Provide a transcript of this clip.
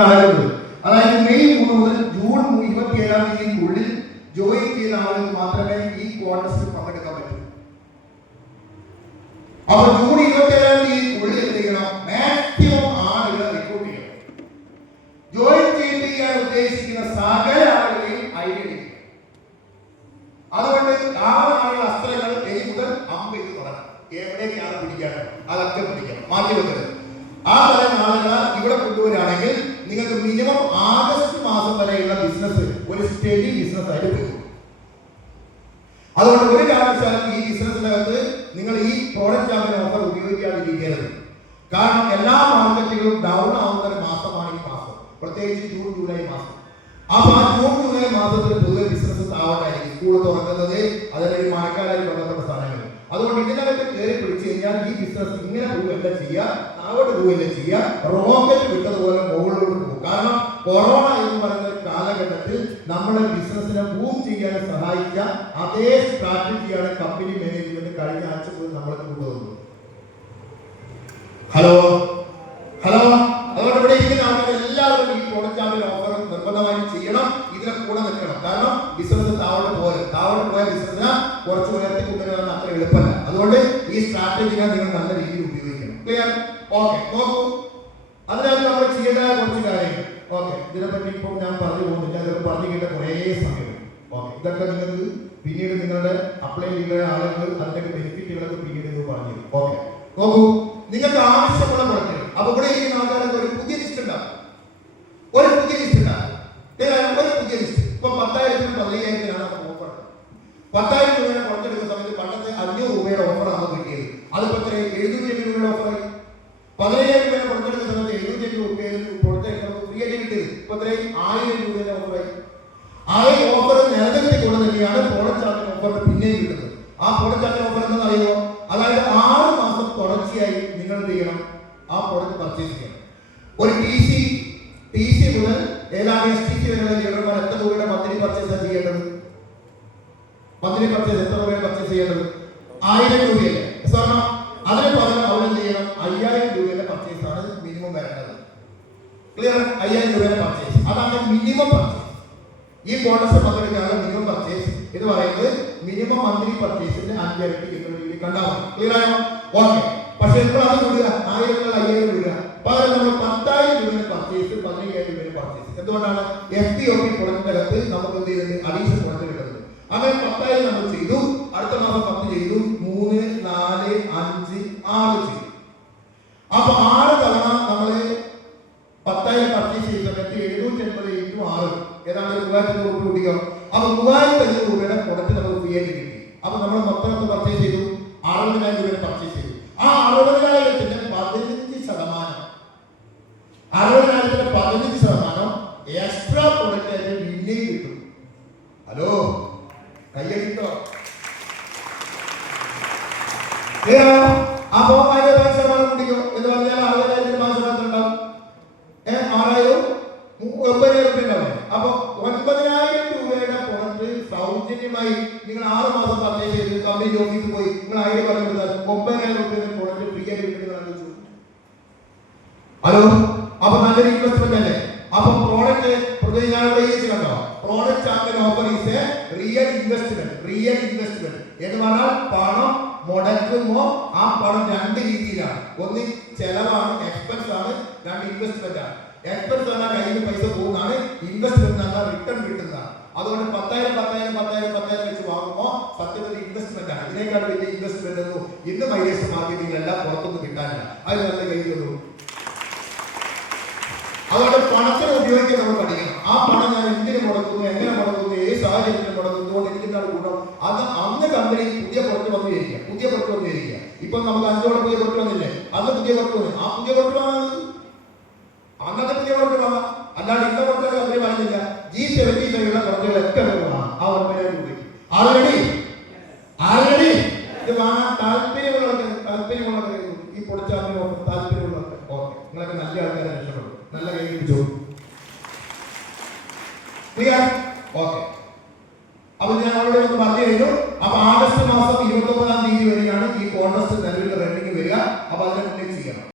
നടക്കുന്നത്. അതായത് മെയ് 3 മുതൽ ജൂൺ 27-ാം തീയതിക്കുള്ളിൽ ജോയിൻ ചെയ്ത ആളുകൾക്ക് മാത്രമേ ഈ കോൺടെസ്റ്റിൽ പങ്കെടുക്കാൻ പറ്റൂ. അപ്പോൾ ജൂൺ 27-ാം തീയതിക്കുള്ളിൽ എന്ത് ചെയ്യണം? മാക്സിമം ആളുകളെ റിക്രൂട്ട് ചെയ്യണം. ജോയിൻ ചെയ്യിപ്പിക്കാൻ ഉദ്ദേശിക്കുന്ന സകല ആളുകളെയും ഐഡന്റിഫൈ. അതുകൊണ്ട് ആളുകളുടെ അസ്ത്രങ്ങൾ ഇനി മുതൽ അമ്പ് ചെയ്ത് തുടങ്ങണം. എവിടേക്കാണ് പിടിക്കാനോ അതൊക്കെ പിടിക്കണം, മാറ്റി വെക്കരുത്. ആ തരം ആളുകളെ ഇവിടെ കൊണ്ടുവരികയാണെങ്കിൽ നിങ്ങൾക്ക് മിനിമം ആഗസ്റ്റ് മാസം വരെയുള്ള ബിസിനസ് ഒരു സ്റ്റഡി ബിസിനസ് ആയിട്ട് വരും. അതുകൊണ്ട് ഒരു കാരണവശാലും ഈ ബിസിനസ്സിനകത്ത് നിങ്ങൾ ഈ പ്രോഡക്റ്റ് ചാമ്പ്യൻ ഓഫർ ഉപയോഗിക്കാതിരിക്കരുത്. കാരണം എല്ലാ മാർക്കറ്റുകളും ഡൗൺ ആവുന്ന ഒരു മാസമാണ് ഈ മാസം, പ്രത്യേകിച്ച് ജൂൺ ജൂലൈ മാസം. അപ്പൊ ആ ജൂൺ ജൂലൈ മാസത്തിൽ പൊതുവെ ബിസിനസ് താവട്ടായിരിക്കും, സ്കൂൾ തുറക്കുന്നത്, അതിനൊരു മഴക്കാലമായി ബന്ധപ്പെട്ട സാധനങ്ങൾ. അതുകൊണ്ട് ഇതിനകത്ത് കയറി പിടിച്ചു കഴിഞ്ഞാൽ ഈ ബിസിനസ് ഇങ്ങനെ പോവുകയല്ല ചെയ്യുക, താവോട്ട് പോവുകയല്ല ചെയ്യുക, റോക്കറ്റ് വിട്ടതുപോലെ മുകളിലോട്ട് പോകും. കാരണം കൊറോണ എന്ന് പറയുന്ന ഒരു കാലഘട്ടത്തിൽ നമ്മുടെ ബിസിനസിനെ ബൂം ചെയ്യാൻ സഹായിച്ച അതേ സ്ട്രാറ്റജിയാണ് കമ്പനി മാനേജ്മെന്റ് കഴിഞ്ഞ ആഴ്ച പോയി നമ്മൾക്ക് കൊണ്ടുവന്നത്. ഹലോ ഹലോ അതുകൊണ്ട് ഇവിടെ ഇരിക്കുന്ന ആൾക്കാർ എല്ലാവരും ഈ പ്രോഡക്റ്റ് ചാമ്പ്യൻ ഓഫർ നിർബന്ധമായും ചെയ്യണം, ഇതിനെ കൂടെ നിൽക്കണം. കാരണം ബിസിനസ് താവോട്ട് പോയ ബിസിനസ്സിനെ കുറച്ച് ഉയർത്തി കൊണ്ടുവരാൻ അത്ര എളുപ്പമല്ല. അതുകൊണ്ട് ഈ സ്ട്രാറ്റജിനെ നിങ്ങൾ നല്ല രീതിയിൽ ഉപയോഗിക്കണം. ക്ലിയർ? ഓക്കെ, നോക്കൂ. അതിനകത്ത് നമ്മൾ ചെയ്യേണ്ടതായ കുറച്ച് കാര്യങ്ങൾ. ഓക്കെ, ഇതിനെപ്പറ്റി ഇപ്പോൾ ഞാൻ പറഞ്ഞു പോകുന്നില്ല, ഇതൊക്കെ പറഞ്ഞു കേട്ട കുറേ സമയം. ഓക്കെ, ഇതൊക്കെ നിങ്ങൾക്ക് പിന്നീട് നിങ്ങളുടെ അപ്ലൈ ചെയ്യുന്ന ആളുകൾ അതിന്റെ ബെനിഫിറ്റുകളൊക്കെ പിന്നീട് നിങ്ങൾ പറഞ്ഞു. ഓക്കെ, നോക്കൂ. നിങ്ങൾക്ക് ആവശ്യമുള്ള പ്രൊഡക്റ്റുകൾ. അപ്പൊ ഇവിടെ ഇരിക്കുന്ന ആൾക്കാർക്ക് ഒരു പുതിയ ലിസ്റ്റ് ഉണ്ടാകും. ഒരു പുതിയ ലിസ്റ്റ്. ഇപ്പൊ 10,000-നും 15,000-ത്തിനാണ് ഓഫർ. 10,000 രൂപയുടെ പുറത്തെടുക്കുന്ന സമയത്ത് പണ്ടത്തെ 500 രൂപയുടെ ഓഫർ നമുക്ക് കിട്ടിയത്. അതിപ്പോ 750 രൂപയുടെ ഓഫർ. 15,000 രൂപയുടെ പുറത്തെടുക്കുന്ന സമയത്ത് 750 രൂപയുടെ പുറത്തെടുക്കുന്നത് ഫ്രീ ആയിട്ട് കിട്ടിയത്. ഇപ്പൊ 1000 രൂപയുടെ ഓഫറായി. ആ ഓഫർ നിലനിർത്തിക്കൊണ്ട് തന്നെയാണ് പ്രോഡക്റ്റ് ചാമ്പ്യൻ ഓഫർ പിന്നെയും കിട്ടുന്നത്. ആ പ്രോഡക്റ്റ് ചാമ്പ്യൻ ഓഫർ എന്താണെന്ന് അറിയുമോ? അതായത് 6 മാസം തുടർച്ചയായി നിങ്ങൾ എന്ത് ചെയ്യണം? ആ പ്രോഡക്റ്റ് പർച്ചേസ് ചെയ്യണം. ഒരു ടി സി മുതൽ ഏതാണ് STC വരെയുള്ള ലീഡർമാർ എത്ര രൂപയുടെ മന്ത്ലി പർച്ചേസ് ചെയ്യേണ്ടത്? മന്ത്ലി പർച്ചേസ് എത്ര രൂപയുടെ പർച്ചേസ് ചെയ്യേണ്ടത്? 1000 രൂപയല്ലേ സ്വർണം? അതിന് പകരം അവിടെ എന്ത് ചെയ്യണം? 5000 രൂപയുടെ പർച്ചേസ് ആണ് മിനിമം വരേണ്ടത്. ക്ലിയർ? 5000 രൂപയുടെ പർച്ചേസ്, അതാണ് മിനിമം പർച്ചേസ്. ഈ കോൺടെസ്റ്റ് പങ്കെടുക്കാനുള്ള മിനിമം പർച്ചേസ് എന്ന് പറയുന്നത് മിനിമം മന്ത്ലി പർച്ചേസിന്റെ 5 ഇരട്ടി എന്നുള്ള രീതിയിൽ കണ്ടാവും. ക്ലിയർ ആയോ? ഓക്കെ. പക്ഷെ ഇപ്പോൾ അത് വിടുക, 1000 5000 വിടുക. പകരം നമ്മൾ 10,000 രൂപയുടെ പർച്ചേസ്, 15,000 രൂപയുടെ പർച്ചേസ്. എന്തുകൊണ്ടാണ്? FPOP പ്രൊഡക്റ്റിനകത്ത് നമുക്ക് എന്ത് ചെയ്യുന്നത്? അഡീഷണൽ പ്രൊഡക്റ്റ് കിട്ടുന്നത്. അങ്ങനെ 10,000 നമ്മൾ ചെയ്തു, അടുത്ത മാസം 10 ചെയ്തു, 3, 4, 5, 6 ചെയ്തു. അപ്പൊ 6 തവണ നമ്മൾ 10,000 പർച്ചേസ് ചെയ്ത സമയത്ത് 780 × 6 ഏതാണ്ട് 3,500 രൂപ കൂടിയോ? അപ്പൊ 3,500 രൂപയുടെ പ്രൊഡക്റ്റ് നമുക്ക് ഫ്രീ ആയിട്ട് കിട്ടി. അപ്പൊ നമ്മൾ മൊത്തം പർച്ചേസ് ചെയ്തു, 60,000 രൂപയുടെ പർച്ചേസ് ചെയ്തു. ആ 60,000-ന്റെ 15%, 60,000-ന്റെ 15% എക്സ്ട്രാ പ്രൊഡക്റ്റ് ആയിട്ട് പിന്നെയും കിട്ടും. ഹലോ, കയ്യടിട്ടോ? അപ്പോ 15% കൂടിക്കോ എന്ന് പറഞ്ഞാൽ 60,000 മാസം മാത്രം ഉണ്ടാവും. 6,000 9,000 രൂപ ഉണ്ടാവും. അപ്പൊ 9,000 രൂപയുടെ പുറത്ത് സൗജന്യമായി നിങ്ങൾ 6 മാസം പർച്ചേസ് ചെയ്ത് കമ്പനി ഓഫീസിൽ പോയി നിങ്ങൾ ഐഡിയ പറഞ്ഞു കൊടുത്താൽ 9,000 രൂപയുടെ പുറത്ത് ഫ്രീ ആയിട്ട് കിട്ടുന്നത് ആലോചിച്ചു. ഹലോ, അപ്പൊ നല്ലൊരു ഇൻവെസ്റ്റ്മെന്റ് അല്ലേ? അപ്പൊ പ്രോഡക്റ്റ് ഞാനിവിടെ കണ്ടോ? Product champion offer is A real investment. Real investment എന്ന് പറഞ്ഞാൽ പണം മുടക്കുമ്പോ ആ പണം 2 രീതിയിലാണ്. ഒന്ന് ചെലവാണ്, എക്സ്പെൻസ് ആണ്. 2 ഇൻവെസ്റ്റ്മെന്റ് ആണ്. എക്സ്പെൻസ് പറഞ്ഞാൽ കയ്യിൽ പൈസ പോകുന്നതാണ്, ഇൻവെസ്റ്റ്മെന്റ് പറഞ്ഞാൽ റിട്ടേൺ കിട്ടുന്നതാണ്. അതുകൊണ്ട് 10,000 വെച്ച് വാങ്ങുമ്പോ സത്യത്തിൽ ഇൻവെസ്റ്റ്മെന്റ് ആണ്. ഇതിനേക്കാൾ വലിയ ഇൻവെസ്റ്റ്മെന്റ് ഒന്നും ഇന്ന് മൈലേജ് മാർക്കറ്റിംഗിലെല്ലാം പുറത്തൊന്നും കിട്ടാനില്ല. അത് നല്ല കയ്യിലുള്ളൂ. അതുകൊണ്ട് പണത്തിന് ഉപയോഗിക്കാൻ നമ്മൾ പഠിക്കണം. ആ പണം ഞാൻ എന്തിനു മുടക്കുന്നു, എങ്ങനെ മുടക്കുന്നു, ഏത് സാഹചര്യത്തിൽ മുടക്കുന്നു, എനിക്കെന്താണ് ഗുണം? അത് അന്ന് കമ്പനി പുതിയ പുറത്ത് വന്നിരിക്കുക. ഇപ്പൊ നമുക്ക് 5 പുതിയ പുറത്ത് വന്നില്ലേ? അന്ന് പുതിയ പുറത്ത് വന്നു. ആ പുതിയ പുറത്ത് വാങ്ങുന്നത് അന്നത്തെ പുതിയ പുറത്ത് വാങ്ങാം. അല്ലാണ്ട് ഇന്ന പുറത്തൊക്കെ കമ്പനി വാങ്ങില്ല. G75 പുറത്തുകളൊക്കെ വാങ്ങാം. ആ 9,000 രൂപ ആൾറെഡി ഇത് വാങ്ങാൻ താല്പര്യമുള്ളവർ ഈ പൊടിച്ചാമ്പിന് താല്പര്യമുള്ളവർ ഓക്കെ, നിങ്ങളൊക്കെ നല്ല ആൾക്കാരെ രക്ഷപ്പെടും. നല്ല കൈ പിടിച്ചോ. ക്ലിയർ?